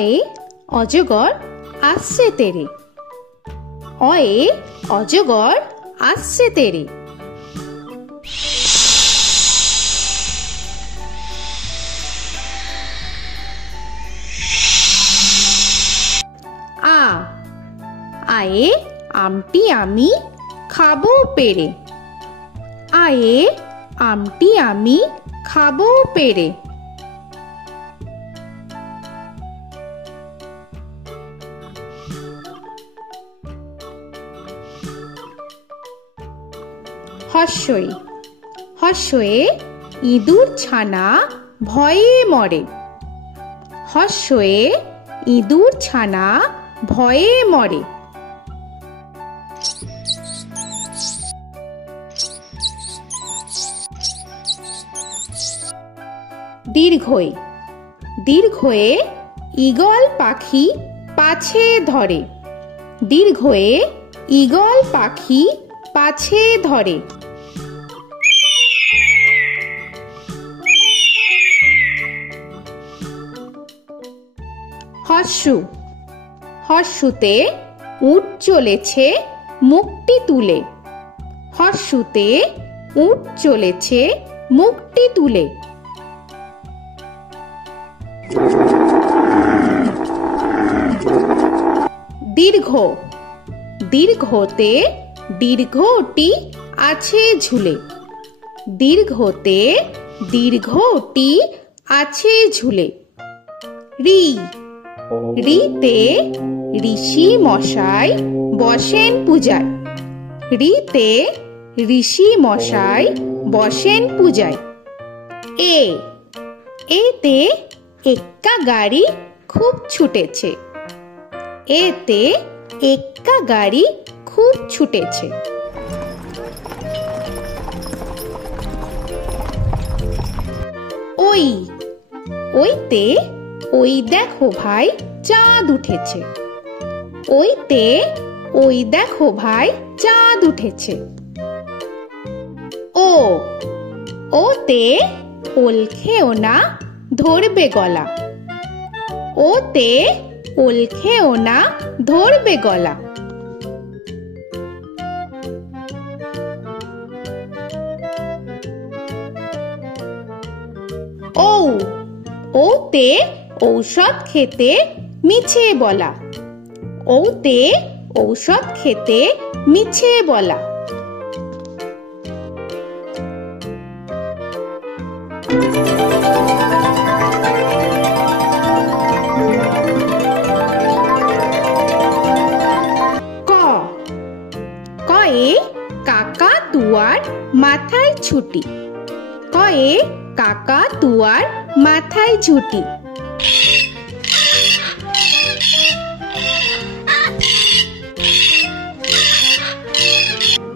অয়ে অজগর আসছে তেরে। অয়ে অজগর আসছে তেরে। আ আয়ে আমটি আমি খাবো পেরে। আয়ে আমটি আমি খাবো পেরে। হর্ষই হর্ষয়ে ইঁদুর ছানা ভয়ে মরে। হর্ষয়ে ইঁদুর ছানা ভয়ে মরে। দীর্ঘই দীর্ঘয়ে ঈগল পাখি পাছে ধরে। দীর্ঘয়ে ঈগল পাখি পাছে ধরে। হর্ষু হর্ষুতে উট চলেছে মুখটি তুলে। হর্ষুতে উট চলেছে মুখটি তুলে। দীর্ঘ দীর্ঘতে দীর্ঘটি আছে ঝুলে। দীর্ঘতে দীর্ঘটি আছে ঝুলে। রি রিতে ঋষি মশাই বসেন পূজায়। রিতে ঋষি মশাই বসেন পূজায়। এ এতে এক্কা গাড়ি খুব ছুটেছে। এতে এক্কা গাড়ি খুব ছুটেছে। ওই ওইতে ওই দেখো ভাই চাঁদ উঠেছে। ওইতে ওই দেখো ভাই চাঁদ উঠেছে। ও ওতে ওল খেও না ধরবে গলা। ওতে ওল খেও না ধরবে গলা। ও ওতে ঔষধ খেতে মিছে বলা। ওতে ঔষধ খেতে মিছে বলা। ক কয়ে কাকা তুয়ার মাথায় ছুটি। কয়ে কাকা তুয়ার মাথায় ঝুটি।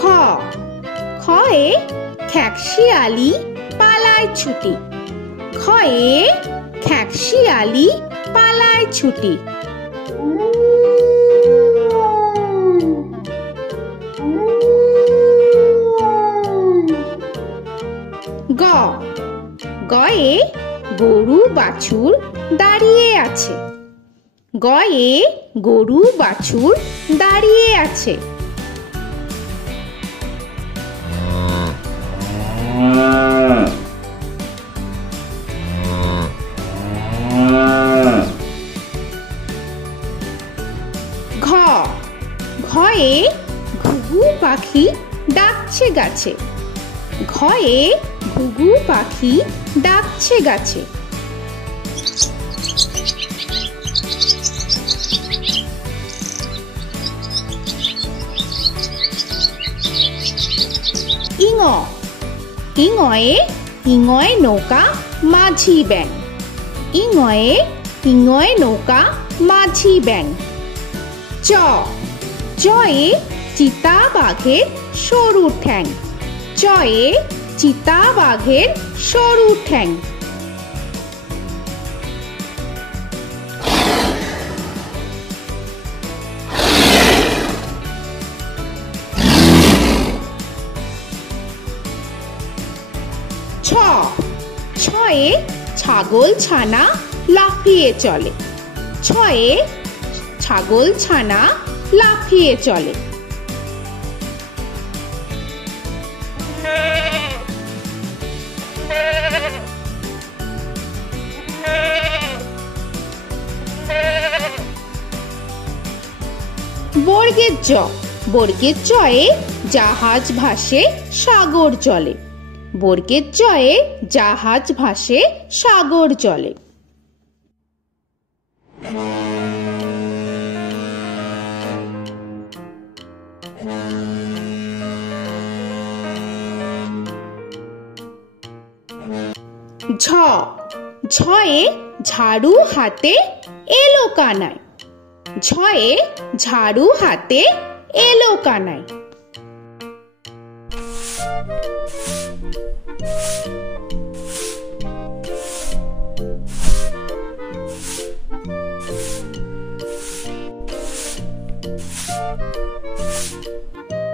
খ খয়ে খ্যাকশিয়ালি পালায় ছুটি। খয়ে খ্যাকশিয়ালি পালায় ছুটি। গ গয়ে গরু বাছুর দাঁড়িয়ে আছে। গয়ে গরু বাছুর দাঁড়িয়ে আছে। ঘ ঘয়ে ঘুঘু পাখি ডাকছে গাছে। ঘয়ে ঘুঘু পাখি ডাকছে গাছে। ইঙ ইঙয়ে ইঙয়ে নৌকা মাঝি ব্যাং। ইঙয়ে ইঙয়ে নৌকা মাঝি ব্যাং। চ চয়ে চিতা বাঘের সরু ঠ্যাং। চয়ে চিতা বাঘের সরু ঠ্যাং। ছ ছয়ে ছাগল ছানা লাফিয়ে চলে। ছয়ে ছাগল ছানা লাফিয়ে চলে। বর্গের জ, বর্গের জয়ে জাহাজ ভাসে সাগর চলে। বর্গের জয়ে জাহাজ ভাসে সাগর চলে। ঝ, ঝয়ে ঝাড়ু হাতে এলো কানাই। ঝয়ে ঝাড়ু হাতে এলো কানাই।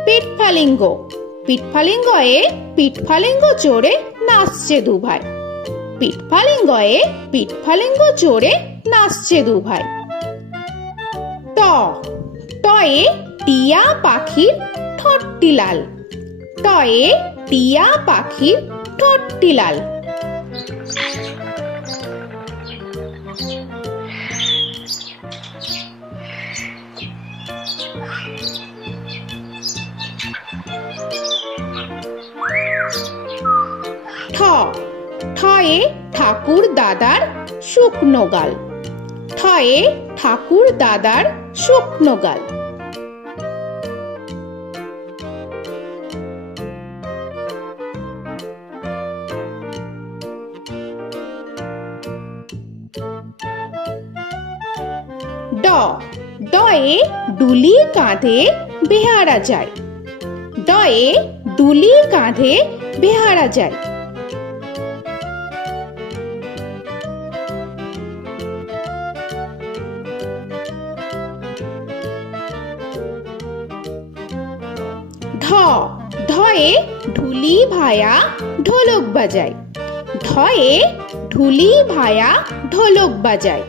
পিঠফালিঙ্গ, পিঠফালিঙ্গয়ে পিঠফালিঙ্গ চড়ে নাচছে দুভাই। পিঠফালিঙ্গয়ে পিঠফালিঙ্গ চড়ে নাচছে দুভাই। ট, টয়ে টিয়া পাখির ঠোঁটটি লাল। টয়ে টিয়া পাখির ঠোঁটটি লাল। ঠ, ঠয়ে ঠাকুর দাদার শুকনো গাল। ঠয়ে ঠাকুর দাদার শুকনো গাল। ড, ডয়ে ডুলি কাঁধে বেহারা যায়। ডয়ে ডুলি কাঁধে বেহারা যায়। ঢ, ঢয়ে ঢুলি ভায়া ঢোলক বাজায়। ঢয়ে ঢুলি ভায়া ঢোলক বাজায়।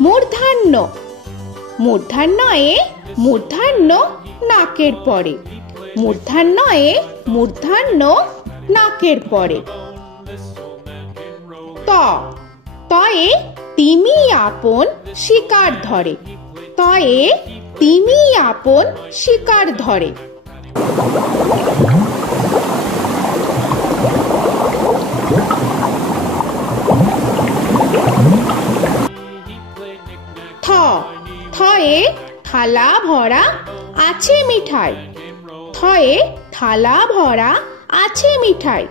মূর্ধন্য, মূর্ধন্যয়ে মূর্ধন্য নাকের পরে। মূর্ধন্যয়ে মূর্ধন্য নাকের পরে। ত, তয়ে তিমি আপন শিকার ধরে। তয়ে তিমি আপন শিকার ধরে। থ, থয়ে থালা ভরা আছে মিঠাই। থয়ে থালা ভরা আছে মিঠাই।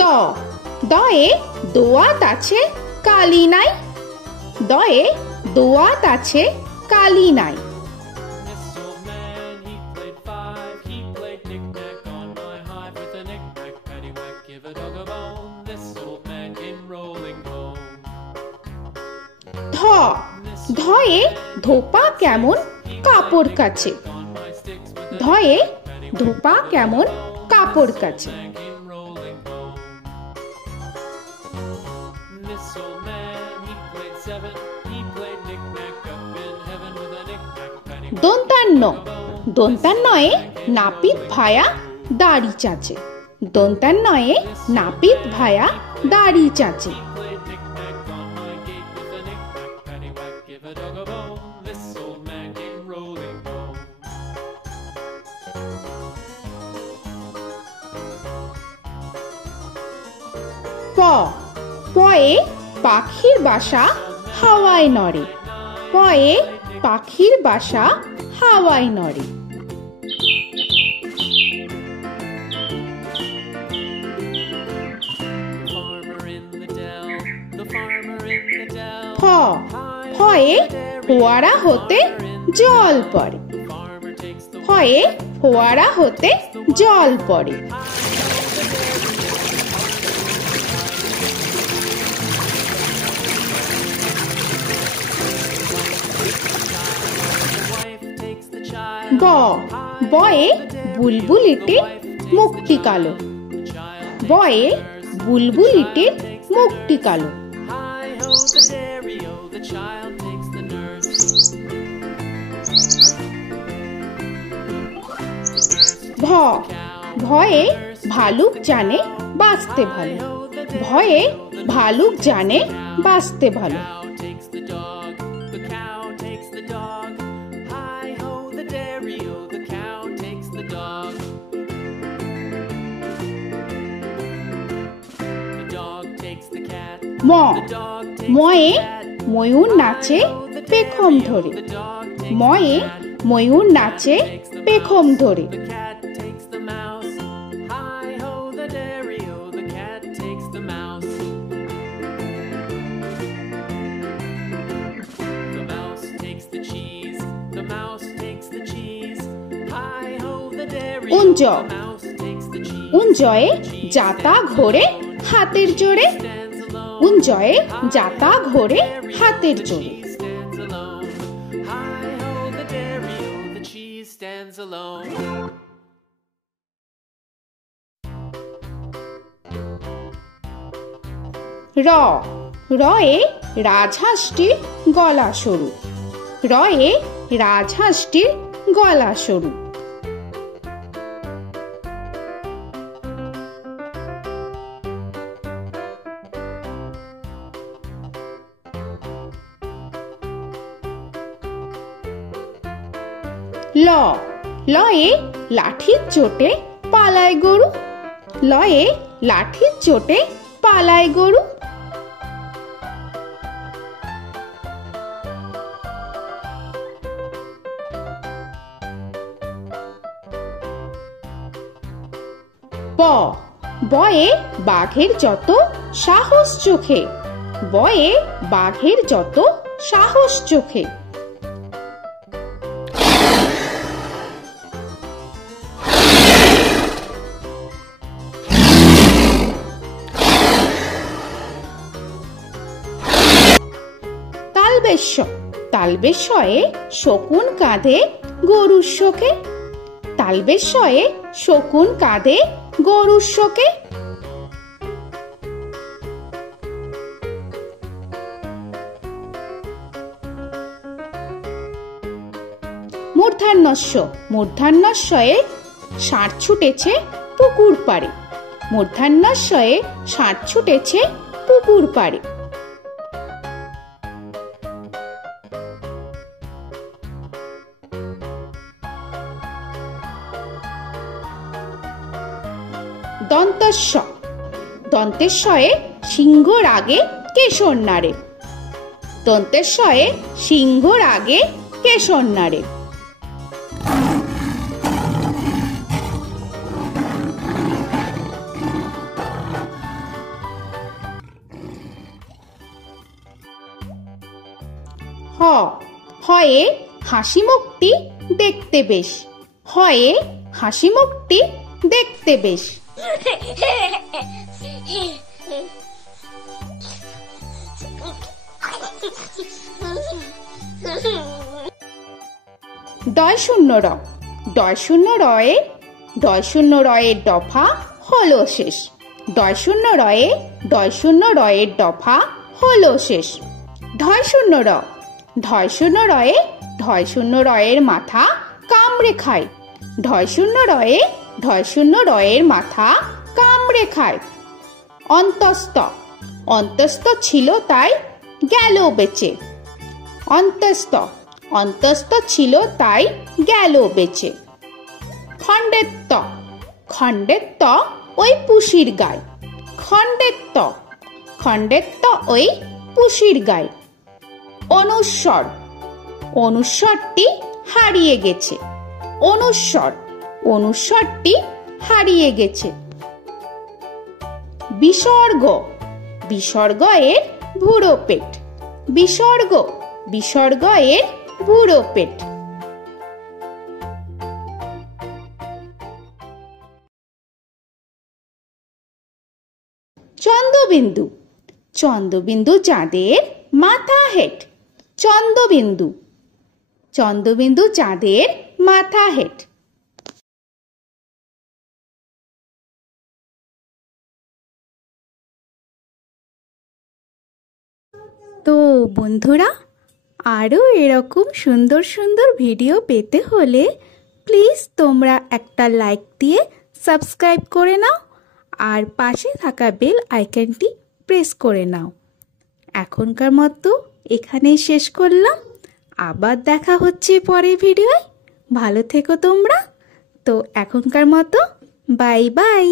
দ, দয়ে দোয়াত আছে কালি নাই। দয়ে দোয়াত আছে কালি নাই। ধ, ধয়ে ধোপা কেমন কাপড় কাছে। ধয়ে ধোপা কেমন কাপড় কাছে। দন্তান্ন, দন্তান্নয়ে নাপিত ভায়া দাড়ি চাচে। দন্তান্নয়ে নাপিত ভায়া দাড়ি চাচে। প, পয়ে পাখির বাসা হাওয়ায় নড়ে। পয়ে পাখির বাসা হাওয়ায় নড়ে। ফ, ফয়ে ফোয়ারা হতে জল পড়ে। ফয়ে ফোয়ারা হতে জল পড়ে। ব বয়ে বুলবুলিটির মুখটি কালো। বয়ে বুলবুলিটির মুখটি কালো। ভ ভয়ে ভালুক জানে বাঁচতে ভালো। ভয়ে ভালুক জানে বাঁচতে ভালো। ম ময়ে ময়ূর নাচে পেখম ধরে। ময়ে ময়ূর নাচে পেখম ধরে। উঞ্জ উঞ্জয়ে যাতা ঘোরে হাতের জোরে। উঞ্জয়ে যাতা ঘোরে হাতের জোরে। র রয়ে রাজহাঁসটির গলা সরু। রয়ে রাজহাঁসটির গলা সরু। ল লয়ে লাঠির চোটে পালায় গরু। লয়ে লাঠির চোটে পালায় গরু। ব বয়ে বাঘের যত সাহস চোখে। বয়ে বাঘের যত সাহস চোখে। তালবেশ্য তালবেশ্যয়ে শকুন কাঁধে গরুর শোকে। তালবেশ্যয়ে শকুন কাঁধে গরুর শোকে। মূর্ধন্যস্য মূর্ধন্যস্বয়ে ষাঁড় ছুটেছে পুকুর পাড়ে। মূর্ধন্যস্বয়ে ষাঁড় ছুটেছে পুকুর পাড়ে। দন্তস্ব দন্তেশ্বয়ে সিংহ রাগে কেশর নাড়ে। দন্তেশ্বয়ে সিংহ রাগে কেশর নাড়ে। হ হয়ে হাসি মুখটি দেখতে বেশ। হয়ে হাসি মুখটি দেখতে বেশ। ডয় শূন্য র ডয় শূন্য রয়ে ডয় শূন্য রয়ের দফা হলো শেষ। ডয় শূন্য রয়ে ডয় শূন্য রয়ের দফা হলো শেষ। ঢয় শূন্য র ঢয় শূন্য রয়ে ঢয় শূন্য রয়ের মাথা কামড়ে খায়। ঢয় শূন্য রয়ে ঢয় শূন্য রয়ের মাথা কামড়ে খায়। অন্তস্থ অন্তস্থ ছিল তাই গেল বেঁচে। অন্তস্থ অন্তস্থ ছিল তাই গেল বেঁচে। খণ্ডেত্ব খণ্ডেত্ব ওই পুষির গায়। খণ্ডেত্ব খণ্ডেত্ব ওই পুষির গায়। অনুস্বর অনুস্বরটি হারিয়ে গেছে। অনুস্বর অনুস্বরটি হারিয়ে গেছে। বিসর্গ বিসর্গ এর ভুরো পেট। বিসর্গ বিসর্গ এর ভুরো পেট। চন্দ্রবিন্দু চন্দ্রবিন্দু চাঁদের মাথা হেট। চন্দ্রবিন্দু চন্দ্রবিন্দু চাঁদের মাথা হেট। তো বন্ধুরা, আরও এরকম সুন্দর সুন্দর ভিডিও পেতে হলে প্লিজ তোমরা একটা লাইক দিয়ে সাবস্ক্রাইব করে নাও আর পাশে থাকা বেল আইকনটি প্রেস করে নাও। এখনকার মতো এখানেই শেষ করলাম, আবার দেখা হচ্ছে পরের ভিডিওয়। ভালো থেকো তোমরা। তো এখনকার মতো বাই বাই।